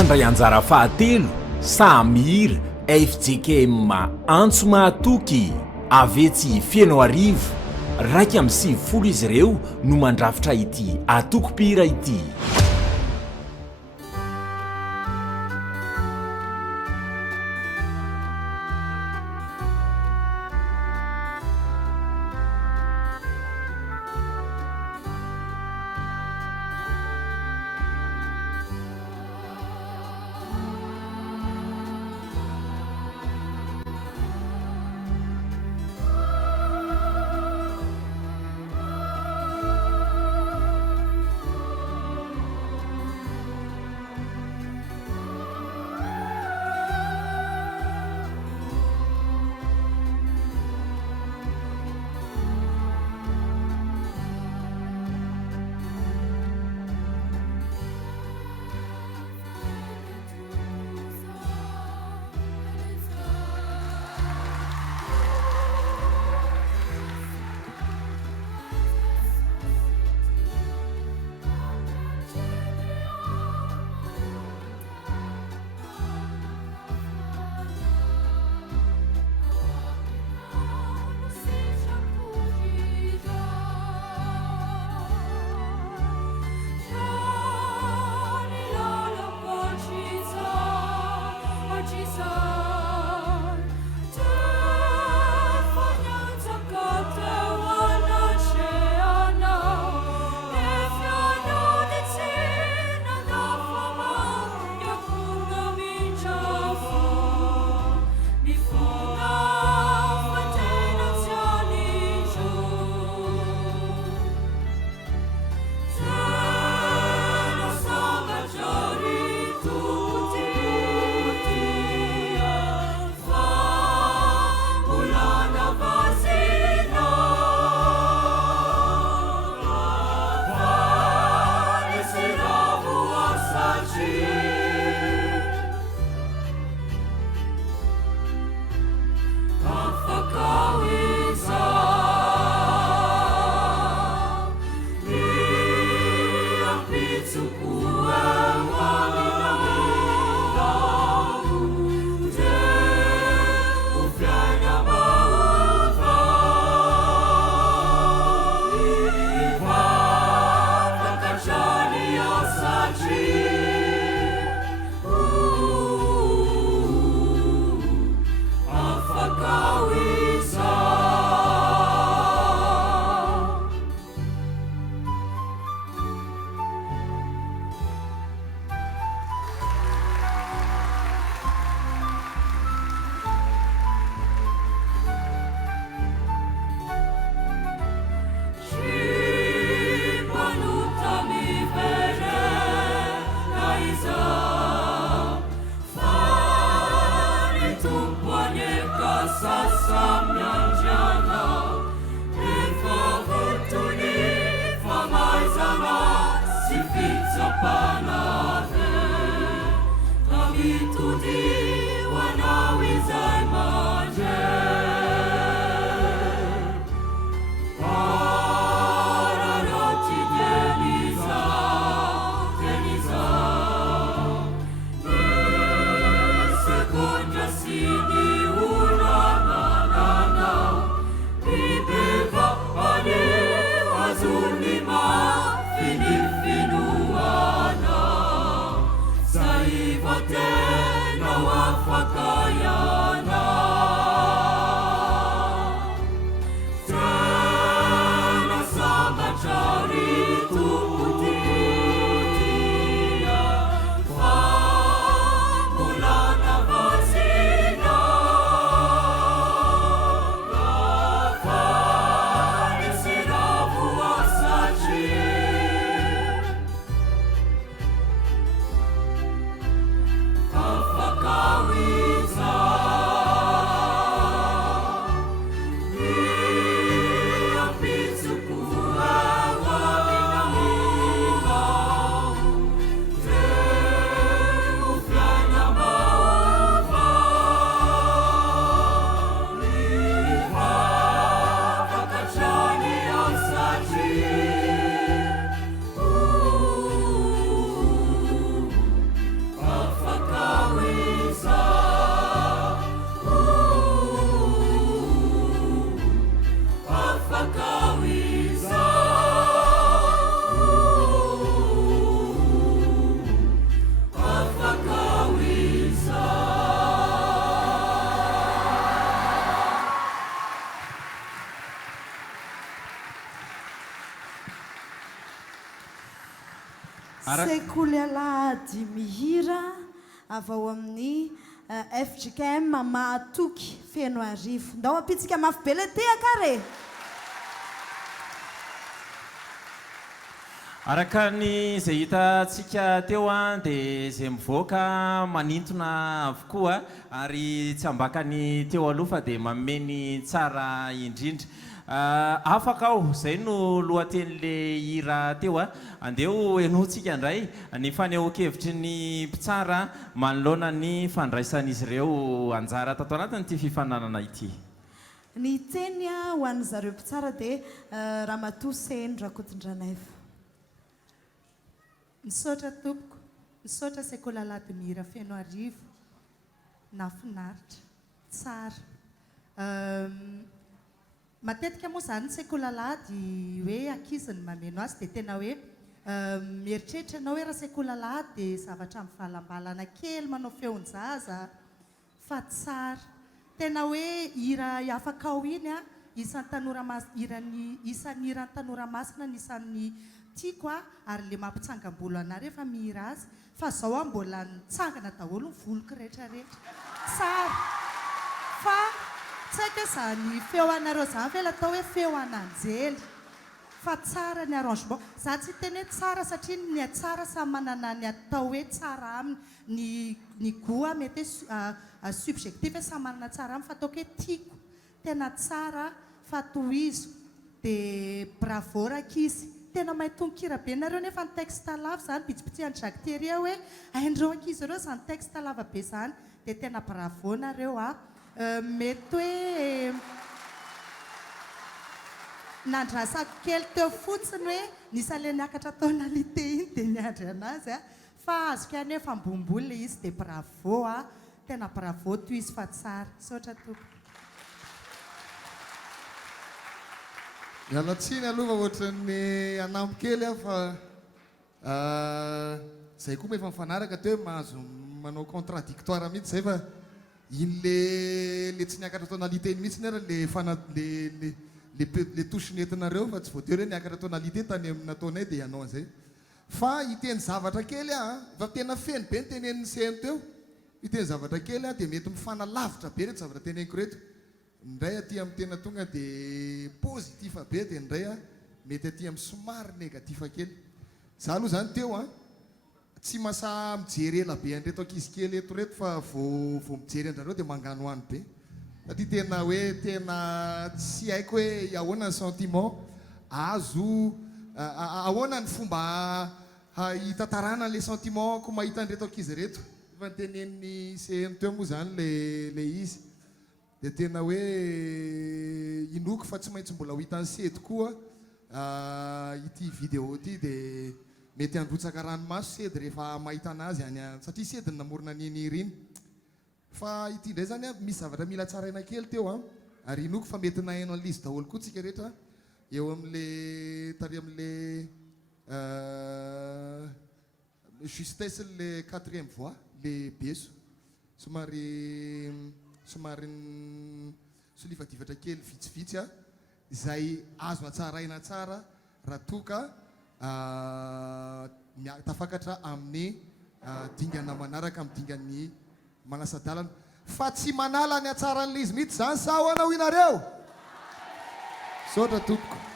Fandray anjara fahatelo Samir FJKM antso mahatoky avetsy fieno arivo raika amin'ny 9 izy ireo no mandrafitra ity atokopira ity. No sekoly alady mihira avy ao amin'ny FJKM Mahatoky Feno Arivo. Ndao apitsika mafy be le teaka re. Araka ny izay hitantsika teo dia izay mivoaka manintona avokoa ary tsy ambakany teo aloha fa dia mameny tsara indrindra. Afaka aho izay no lohatenin'le hira teo andeo enoantsika indray ny fanehoan-kevitry ny mpitsara manoloana ny fandraisan'izy ireo anjara tato anatin'ity fifananana ity. Ny teny ho an'ny zareo mpitsara dia Ramatoa Sendra Kotondranaivo. Misaotra tompoko, misaotra sekoly alady mihira Feno Arivo, nafinaritra, tsara. Matetika moa zany sekoly alady hoe ankizy ny mameno azy dia tena hoe mieritreritra anao hoe raha sekoly alady dia zavatra amin'ny valambalana kely manao feon-jaza fa tsara. Tena hoe hira afaka ao iny isan'ny tanora isan'ny hiran'ny tanora masina ny isan'ny tiako ary le mampitsangam-bolo ana rehefa mihira azy fa zao mbola nitsangana daholo ny voloko rehetrarehetra tsara fa tsy haiko hoe zany feo anareo zany ve la atao hoe feo ananjely fa tsara ny arrangement za tsy teny hoe tsara satria ny tsara samy manana ny atao hoe tsara aminy ny goût mety hoe subjectif hoe samy manana tsara aminy fa ataoko hoe tiako tena tsara fa tohizo dia bravo rakizy. Tena mahay tononkira be nareo nefa ny texte lava zany bitsibitsihany Jacques Thierry hoe haindreo ankizy ireo zany texte lava be zany dia tena bravo nareo mety hoe nandrasako kely teo fotsiny hoe nisy ale niakatra tonalité iny dia niandry anazy fa azoko ihany hoe fambomboly le izy dia bravo tena bravo toy izy fa tsara saotra toko. Mialatsiny aloha ohatran'ny anambo kely fa zay koa efa mifanaraka teo hoe mahazo manao contradictoire mihitsy zay fa iny le tsy niakatra tonalité iny mihitsy nera le touche nentinareo fa tsy voatery hoe niakatra tonalité tany amin'ny nataonay dia ianao an'izay fa iteny zavatra kely fa tena feno be ny tenenin'ny CM teo iteny zavatra kely dia mety mifanalavitra be reto zavatra teneniko reto. Ndray aty amin'ny tena tonga dia pozitifa be dia ndray mety aty amin'ny somary negativa kely. Za aloha zany teo tsy masa mijery ela be andreto ankizy kely eto reto fa vao mijery andrareo dia mangano hany be satria tena hoe tena tsy haiko hoe ahoana ny sentiment azo ahoana ny fomba hitantarana le sentiment ko mahita andreto ankizy reto fa nytenen'ny CM teo moa zany le izy dia tena hoe inoko fa tsy maintsy mbola ho hitan'ny sedy koa ity vidéo ity dia mety handrotsaka ranomaso sedy rehefa mahita anazy satria sedy namorona niny iriny fa ity ndray zany misy zavatra mila tsaraina kely teo ary inoko fa mety nahaino an'izy daholo koa tsika rehetra eo amin'le tary amin'le justesse le 4e voix le beso somary solifadivatra kely vitsivitsy izay azo atsaraina tsara raha toka tafakatra amin'ny dingana manaraka amin'ny dingan'ny manasadalana fa tsy manala ny atsaran'le izy mihitsy zany sa ho anao inareo saotra tompoko.